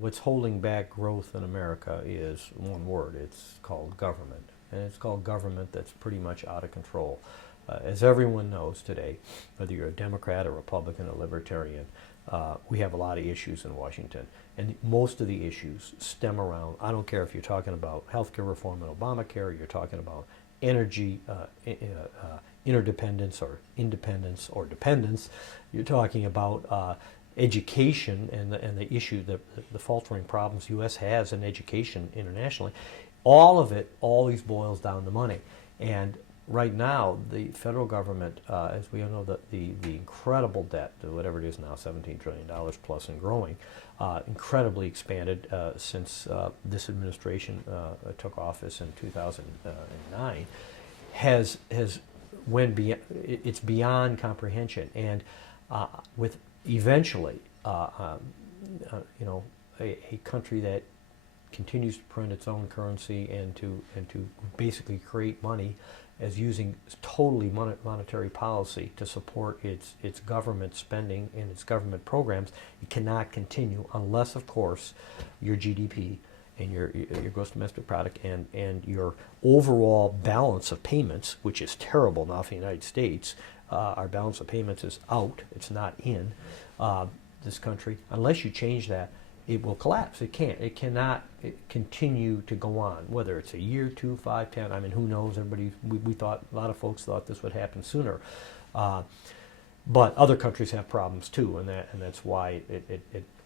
What's holding back growth in America is one word. It's called government. And it's called government that's pretty much out of control. As everyone knows today, whether you're a Democrat, a Republican, a Libertarian, we have a lot of issues in Washington. And most of the issues stem around, I don't care if you're talking about healthcare reform and Obamacare, you're talking about energy interdependence or independence or dependence, you're talking about education and the issue, the faltering problems the U.S. has in education internationally. All of it always boils down to money. And right now, the federal government, as we all know, the incredible debt, whatever it is now, $17 trillion plus and growing, incredibly expanded since this administration took office in 2009, it's beyond comprehension. And with eventually, a country that continues to print its own currency and to basically create money as using totally monetary policy to support its government spending and its government programs, it cannot continue unless, of course, your GDP and your gross domestic product and your overall balance of payments, which is terrible now for the United States. Our balance of payments is out; it's not in this country. Unless you change that, it will collapse. It can't. It cannot continue to go on, whether it's a year, 2, 5, 10. I mean, who knows? We thought, a lot of folks thought this would happen sooner. But other countries have problems too, and that's why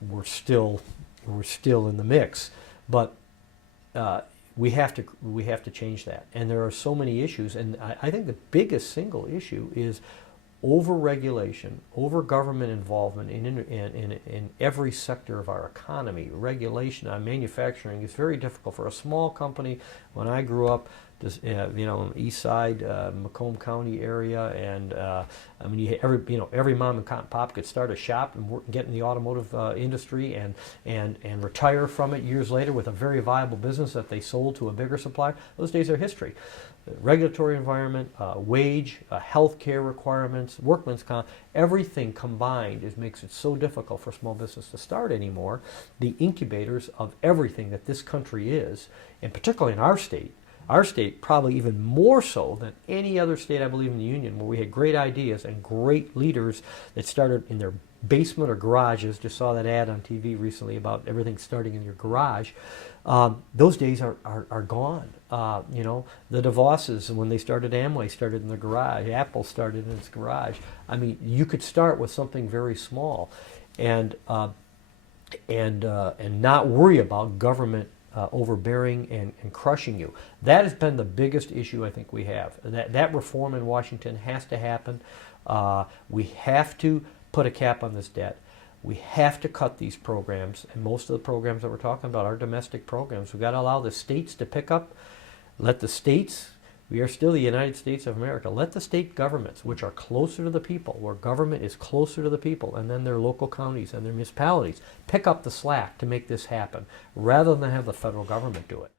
we're still in the mix. But we have to change that. And there are so many issues, and I think the biggest single issue is over-regulation, over-government involvement in every sector of our economy. Regulation on manufacturing is very difficult for a small company. When I grew up, east side, Macomb County area, and every mom and pop could start a shop and get in the automotive industry and retire from it years later with a very viable business that they sold to a bigger supplier. Those days are history. Regulatory environment, wage, health care requirements, workman's comp, everything combined makes it so difficult for small business to start anymore. The incubators of everything that this country is, and particularly in our state probably even more so than any other state, I believe, in the Union, where we had great ideas and great leaders that started in their basement or garages. Just saw that ad on TV recently about everything starting in your garage. Those days are gone. The DeVosses, when they started Amway, started in the garage. Apple started in its garage. I mean, you could start with something very small, and not worry about government overbearing and crushing you. That has been the biggest issue I think we have. That reform in Washington has to happen. We have to put a cap on this debt. We have to cut these programs, and most of the programs that we're talking about are domestic programs. We've got to allow the states to pick up. Let the states, we are still the United States of America, let the state governments, which are closer to the people, where government is closer to the people, and then their local counties and their municipalities, pick up the slack to make this happen, rather than have the federal government do it.